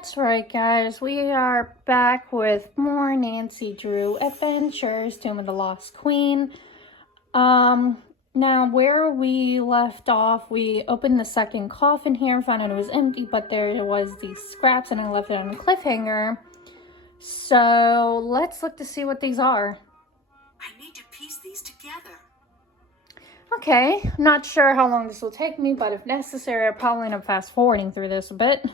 That's right, guys. We are back with more Nancy Drew adventures, Tomb of the Lost Queen. Now where we left off, we opened the second coffin here and found out it was empty, but there was these scraps and I left it on a cliffhanger. So let's look to see what these are. I need to piece these together. Okay, I'm not sure how long this will take me, but if necessary, I'll probably end up fast forwarding through this a bit.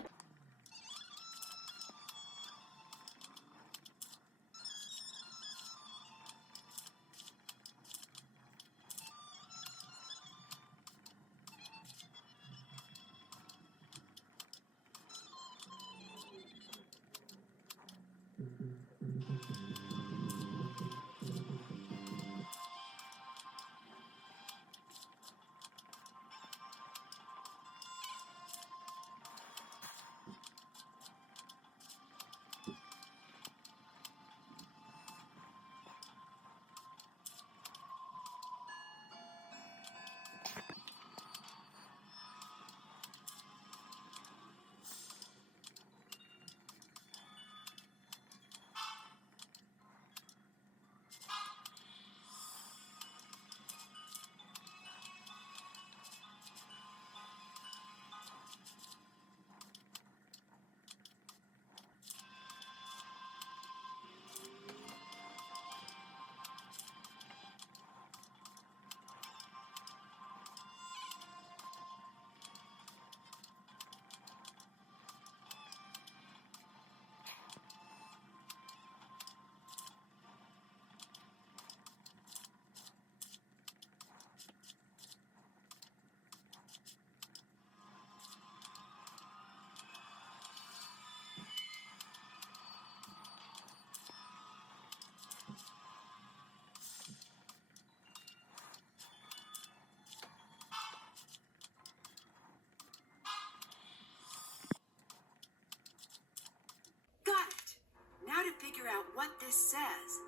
Now to figure out what this says.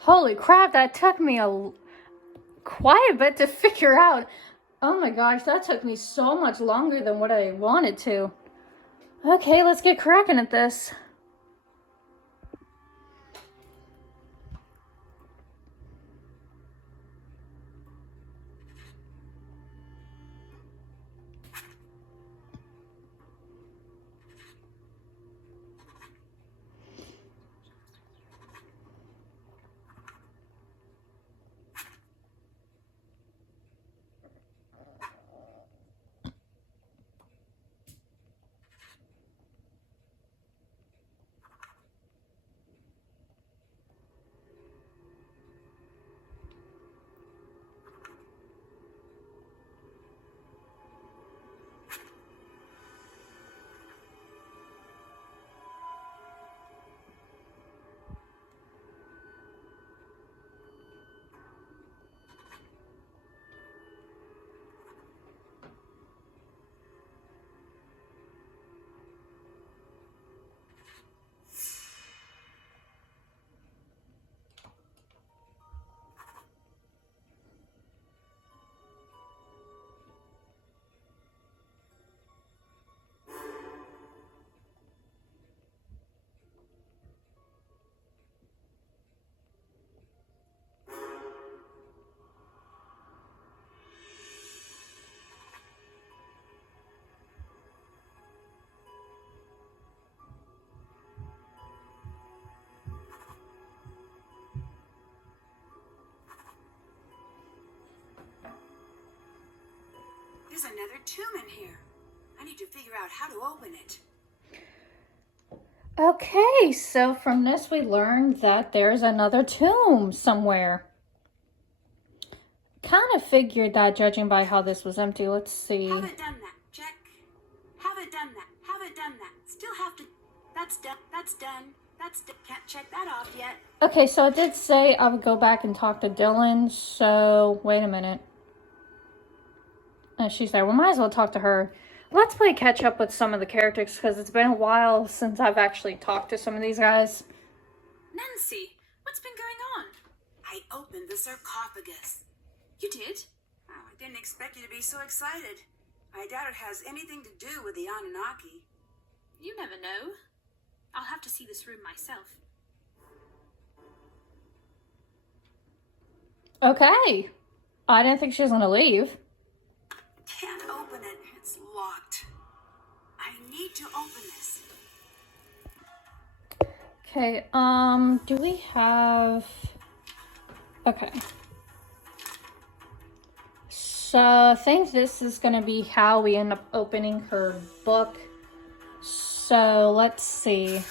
Holy crap, that took me quite a bit to figure out. Oh my gosh, that took me so much longer than what I wanted to. Okay, let's get cracking at this. There's another tomb in here. I need to figure out how to open it. Okay, so from this we learned that there's another tomb somewhere. Kind of figured that, judging by how this was empty. Let's see. Haven't done that. Check. Haven't done that. Haven't done that. Still have to. That's done. That's done. That's done. Can't check that off yet. Okay, so it did say I would go back and talk to Dylan, so wait a minute. And she's there. We might as well talk to her. Let's play catch up with some of the characters because it's been a while since I've actually talked to some of these guys. Nancy, what's been going on? I opened the sarcophagus. You did? Oh, I didn't expect you to be so excited. I doubt it has anything to do with the Anunnaki. You never know. I'll have to see this room myself. Okay. I didn't think she was gonna leave. Can't open it. It's locked. I need to open this. Okay, do we have... Okay. So, I think this is gonna be how we end up opening her book. So, let's see.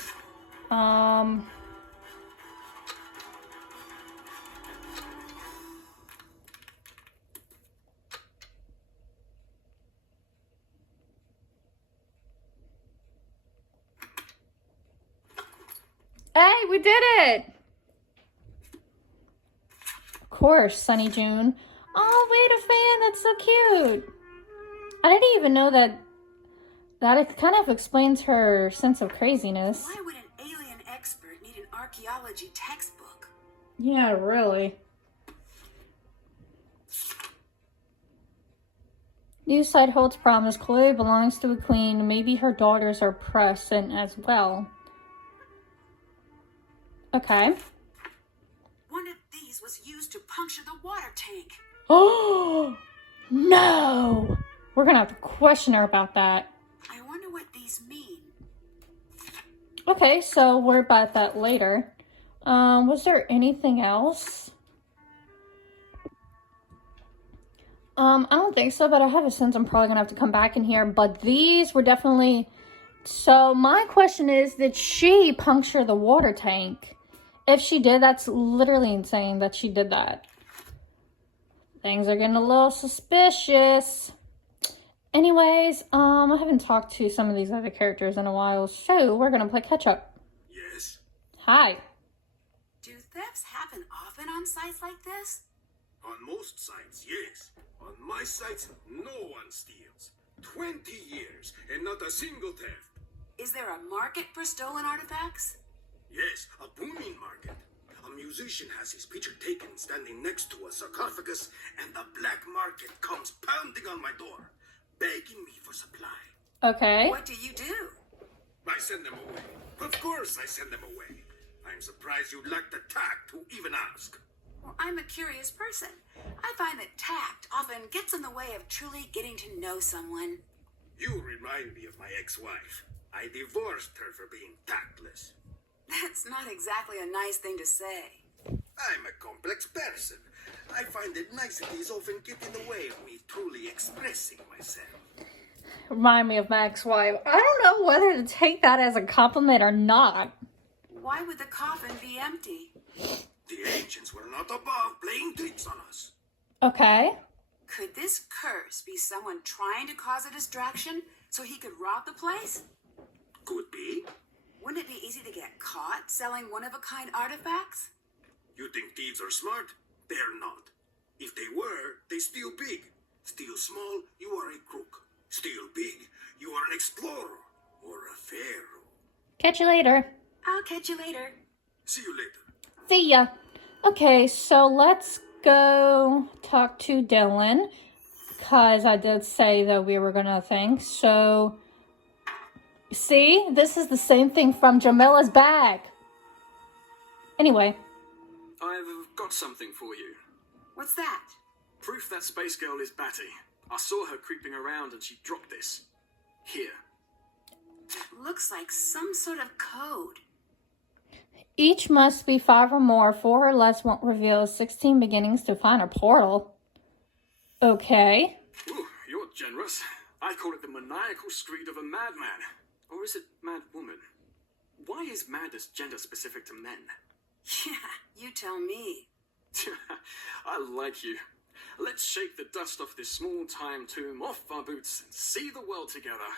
Hey, we did it! Of course, Sunny June. Oh, wait a fan, that's so cute. I didn't even know that it kind of explains her sense of craziness. Why would an alien expert need an archaeology textbook? Yeah, really. New site holds promise. Chloe belongs to a queen. Maybe her daughters are present as well. Okay. One of these was used to puncture the water tank. Oh, no! We're gonna have to question her about that. I wonder what these mean. Okay, so we're about that later. Was there anything else? I don't think so, but I have a sense I'm probably gonna have to come back in here. But these were definitely... So my question is, did she puncture the water tank? If she did, that's literally insane that she did that. Things are getting a little suspicious. Anyways, I haven't talked to some of these other characters in a while, so we're gonna play catch up. Yes. Hi. Do thefts happen often on sites like this? On most sites, yes. On my sites, no one steals. 20 years and not a single theft. Is there a market for stolen artifacts? Yes, a booming market. A musician has his picture taken standing next to a sarcophagus, and the black market comes pounding on my door, begging me for supply. Okay. What do you do? I send them away. Of course I send them away. I'm surprised you lack the tact to even ask. Well, I'm a curious person. I find that tact often gets in the way of truly getting to know someone. You remind me of my ex-wife. I divorced her for being tactless. That's not exactly a nice thing to say. I'm a complex person. I find that niceties often get in the way of me truly expressing myself. Remind me of my ex-wife. I don't know whether to take that as a compliment or not. Why would the coffin be empty? The ancients were not above playing tricks on us. Okay. Could this curse be someone trying to cause a distraction so he could rob the place? Could be. Wouldn't it be easy to get caught selling one-of-a-kind artifacts? You think thieves are smart? They're not. If they were, they steal big. Steal small, you are a crook. Steal big, you are an explorer or a pharaoh. Catch you later. I'll catch you later. See you later. See ya. Okay, so let's go talk to Dylan. Because I did say that we were gonna think. So, see? This is the same thing from Jamila's bag. Anyway. I've got something for you. What's that? Proof that space girl is Batty. I saw her creeping around and she dropped this. Here. It looks like some sort of code. Each must be 5 or more. 4 or less won't reveal 16 beginnings to find a portal. Okay. Ooh, you're generous. I call it the maniacal screed of a madman. Or is it mad woman? Why is madness gender specific to men? Yeah, you tell me. I like you. Let's shake the dust off this small-time tomb off our boots and see the world together.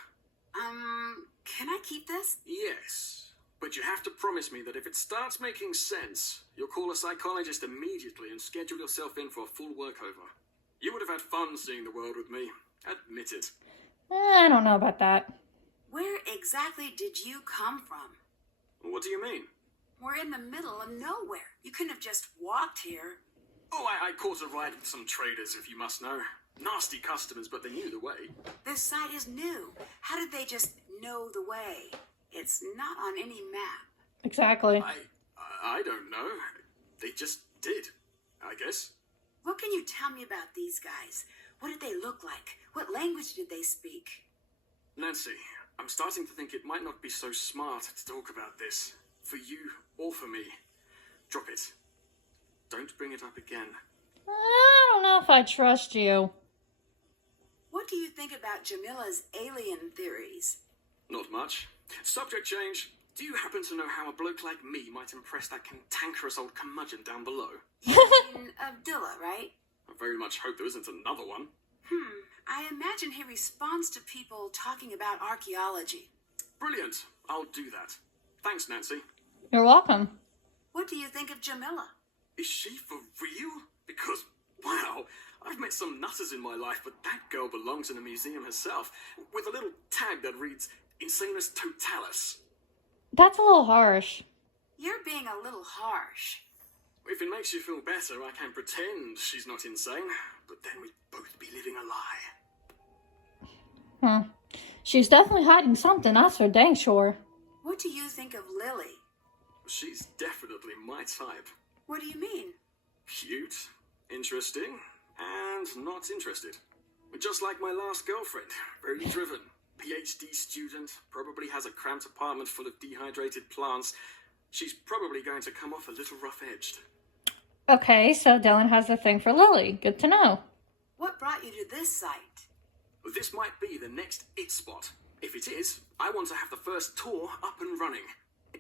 Can I keep this? Yes, but you have to promise me that if it starts making sense, you'll call a psychologist immediately and schedule yourself in for a full workover. You would have had fun seeing the world with me. Admit it. I don't know about that. Where exactly did you come from? What do you mean? We're in the middle of nowhere. You couldn't have just walked here. Oh, I caught a ride with some traders, if you must know. Nasty customers, but they knew the way. This site is new. How did they just know the way. It's not on any map. Exactly. I don't know. They just did, I guess. What can you tell me about these guys? What did they look like? What language did they speak? Nancy, I'm starting to think it might not be so smart to talk about this. For you or for me. Drop it. Don't bring it up again. I don't know if I trust you. What do you think about Jamila's alien theories? Not much. Subject change. Do you happen to know how a bloke like me might impress that cantankerous old curmudgeon down below? You mean Abdullah, right? I very much hope there isn't another one. I imagine he responds to people talking about archaeology. Brilliant. I'll do that. Thanks, Nancy. You're welcome. What do you think of Jamila? Is she for real? Because, wow, I've met some nutters in my life, but that girl belongs in a museum herself, with a little tag that reads, Insanus Totalis. That's a little harsh. You're being a little harsh. If it makes you feel better, I can pretend she's not insane, but then we'd both be living a lie. She's definitely hiding something, that's for dang sure. What do you think of Lily? She's definitely my type. What do you mean? Cute, interesting, and not interested. Just like my last girlfriend, very driven. PhD student, probably has a cramped apartment full of dehydrated plants. She's probably going to come off a little rough-edged. Okay, so Dylan has a thing for Lily. Good to know. What brought you to this site? This might be the next it spot. If it is, I want to have the first tour up and running.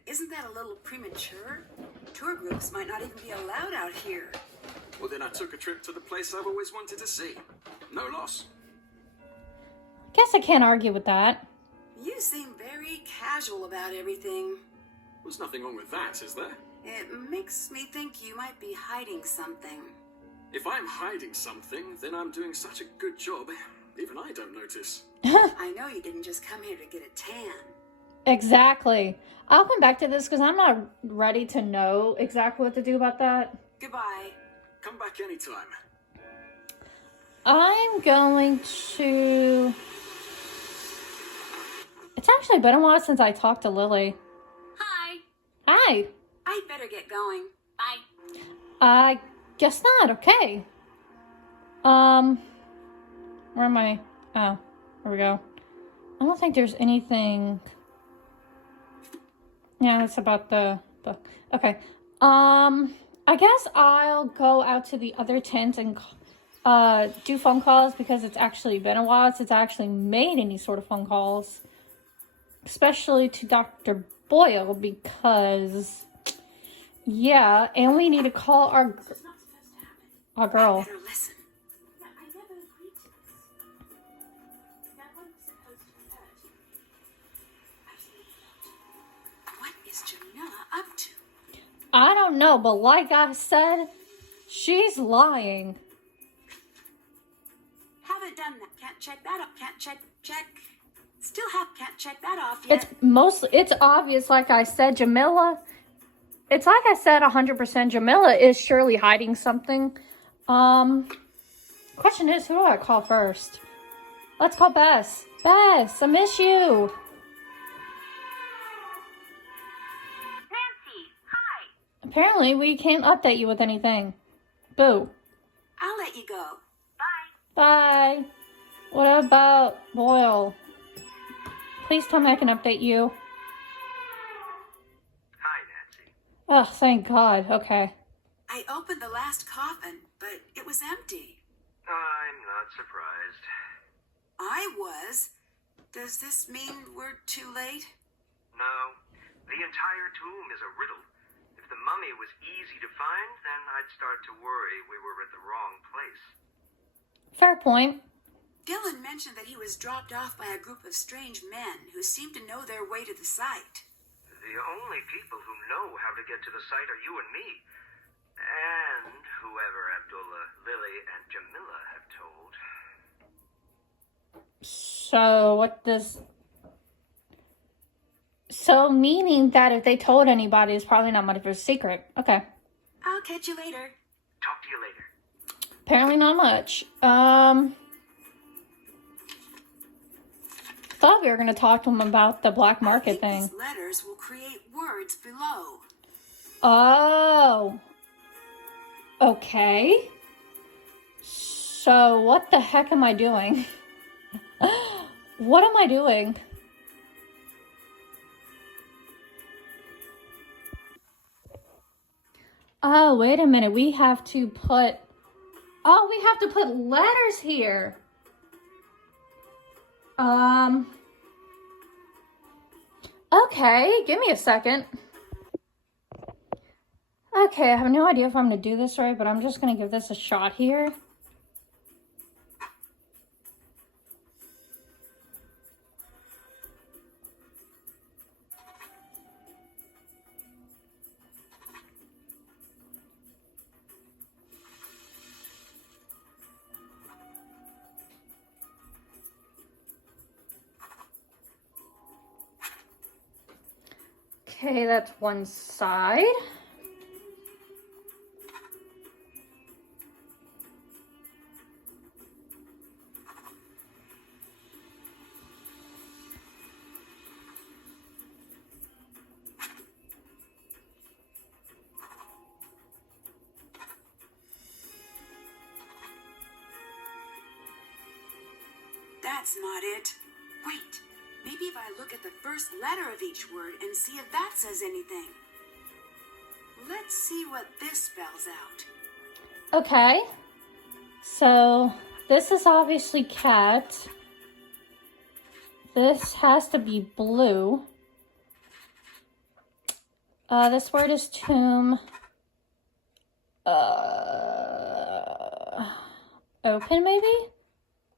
Isn't that a little premature? Tour groups might not even be allowed out here. Well, then I took a trip to the place I've always wanted to see. No loss. Guess I can't argue with that. You seem very casual about everything. There's nothing wrong with that, is there? It makes me think you might be hiding something. If I'm hiding something, then I'm doing such a good job, even I don't notice. I know you didn't just come here to get a tan. Exactly. I'll come back to this because I'm not ready to know exactly what to do about that. Goodbye. Come back anytime. I'm going to... It's actually been a while since I talked to Lily. Hi. Hi. I'd better get going. Bye. I guess not. Okay. Where am I? Oh, there we go. I don't think there's anything... Yeah, it's about the book. Okay. I guess I'll go out to the other tent and do phone calls because it's actually been a while since I actually made any sort of phone calls. Especially to Dr. Boyle because, yeah, and we need to call our girl. Better listen. I never agreed to this. That wasn't supposed to hurt. Absolutely not. What is Jamila up to? I don't know, but like I said, she's lying. Haven't done that. Can't check that off. Can't check. Still can't check that off yet. It's obvious, like I said, Jamila. It's like I said, 100% Jamila is surely hiding something. Question is, who do I call first? Let's call Bess. Bess, I miss you. Nancy, hi. Apparently, we can't update you with anything. Boo. I'll let you go. Bye. Bye. What about Boyle? Please tell me I can update you. Hi, Nancy. Oh, thank God. Okay. I opened the last coffin, but it was empty. I'm not surprised. I was. Does this mean we're too late? No, the entire tomb is a riddle. If the mummy was easy to find, then I'd start to worry we were at the wrong place. Fair point. Dylan mentioned that he was dropped off by a group of strange men who seemed to know their way to the site. The only people who know how to get to the site are you and me. And whoever Abdullah, Lily, and Jamila have told. So, what does... So, meaning that if they told anybody, it's probably not much of a secret. Okay. I'll catch you later. Talk to you later. Apparently not much. thought we were going to talk to him about the black market I think thing. these letters will create words below. Oh. Okay. So, what the heck am I doing? What am I doing? Oh, wait a minute. We have to put... Oh, we have to put letters here. Okay, give me a second. Okay, I have no idea if I'm going to do this right, but I'm just going to give this a shot here. Okay, that's one side. That's not it. Wait, maybe if I look at the first letter of each word and see if that says anything. Let's see what this spells out. Okay. So, this is obviously cat. This has to be blue. This word is tomb. Open, maybe?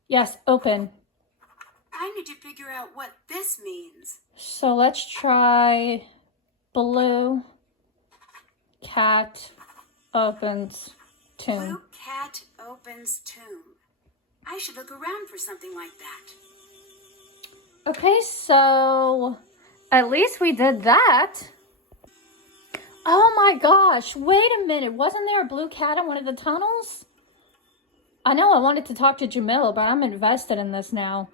Yes, open. I need to figure out what this means. So let's try blue cat opens tomb. Blue cat opens tomb. I should look around for something like that. Okay, so at least we did that. Oh my gosh, wait a minute. Wasn't there a blue cat in one of the tunnels? I know I wanted to talk to Jamila, but I'm invested in this now.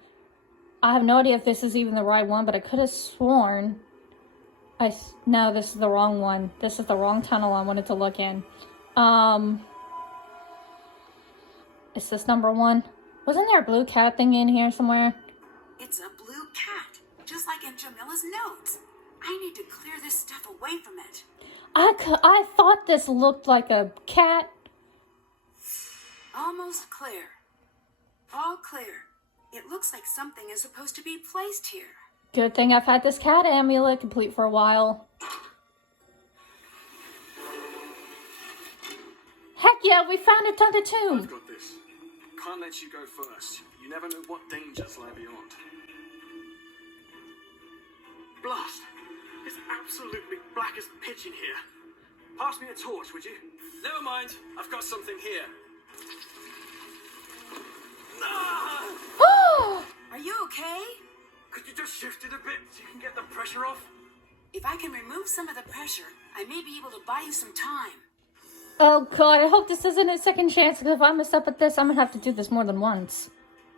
I have no idea if this is even the right one, but I could have sworn... No, this is the wrong one. This is the wrong tunnel I wanted to look in. Is this number 1? Wasn't there a blue cat thing in here somewhere? It's a blue cat, just like in Jamila's notes. I need to clear this stuff away from it. I thought this looked like a cat. Almost clear. All clear. It looks like something is supposed to be placed here. Good thing I've had this cat amulet complete for a while. Heck yeah, we found it on the tomb. I've got this. Can't let you go first. You never know what dangers lie beyond. Blast! It's absolutely black as pitch in here. Pass me a torch, would you? Never mind. I've got something here. Ah! Are you okay? Could you just shift it a bit so you can get the pressure off? If I can remove some of the pressure, I may be able to buy you some time. Oh god, I hope this isn't a second chance, because if I mess up at this, I'm gonna have to do this more than once.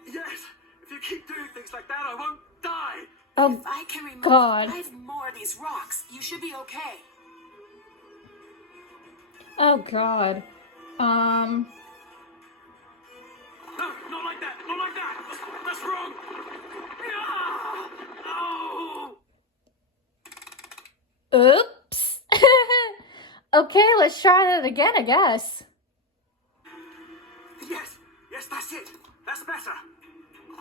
Yes! If you keep doing things like that, I won't die! Oh If I can remove god. 5 more of these rocks, you should be okay. Oh god. No, not like that! Not like that! That's wrong! Ah! Oh! Oops. Okay, let's try that again, I guess. Yes! Yes, that's it! That's better!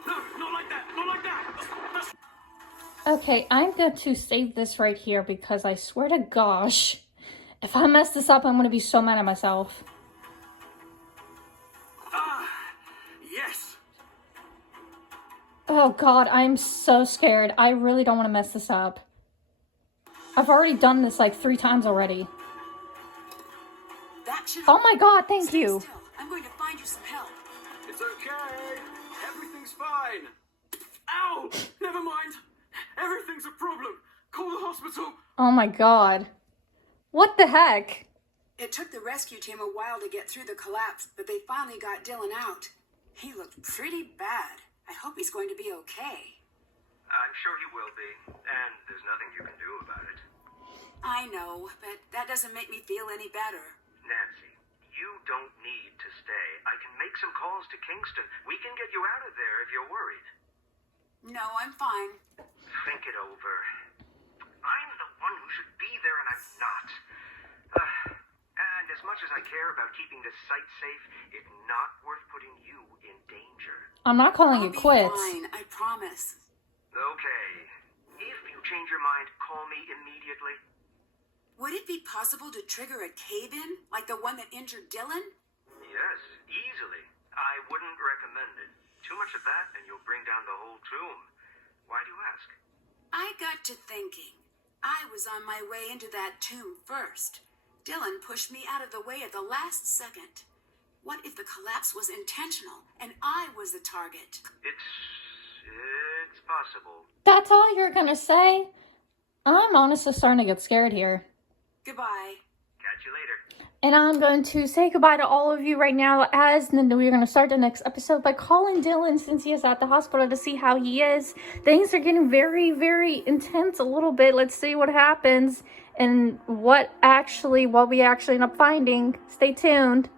No, not like that! Not like that! That's... Okay, I'm going to save this right here because I swear to gosh, if I mess this up, I'm going to be so mad at myself. Ah! Yes! Oh god, I'm so scared. I really don't want to mess this up. I've already done this like 3 times already. That should Oh my god, thank Stay you. still. I'm going to find you some help. It's okay! Everything's fine! Ow! Never mind! Everything's a problem! Call the hospital! Oh my god. What the heck? It took the rescue team a while to get through the collapse, but they finally got Dylan out. He looked pretty bad. I hope he's going to be okay. I'm sure he will be, and there's nothing you can do about it. I know, but that doesn't make me feel any better. Nancy, you don't need to stay. I can make some calls to Kingston. We can get you out of there if you're worried. No, I'm fine. Think it over. I'm the one who should be there, and I'm not. And as much as I care about keeping this site safe, it's not worth putting you in danger. I'm not calling you I'll be quits. fine, I promise. Okay. If you change your mind, call me immediately. Would it be possible to trigger a cave-in, like the one that injured Dylan? Yes, easily. I wouldn't recommend it. Too much of that, and you'll bring down the whole tomb. Why do you ask? I got to thinking. I was on my way into that tomb first. Dylan pushed me out of the way at the last second. What if the collapse was intentional, and I was the target? It's possible. That's all you're gonna say? I'm honestly starting to get scared here. Goodbye. Catch you later. And I'm going to say goodbye to all of you right now, as we're going to start the next episode by calling Dylan since he is at the hospital to see how he is. Things are getting very, very intense a little bit. Let's see what happens and what we actually end up finding. Stay tuned.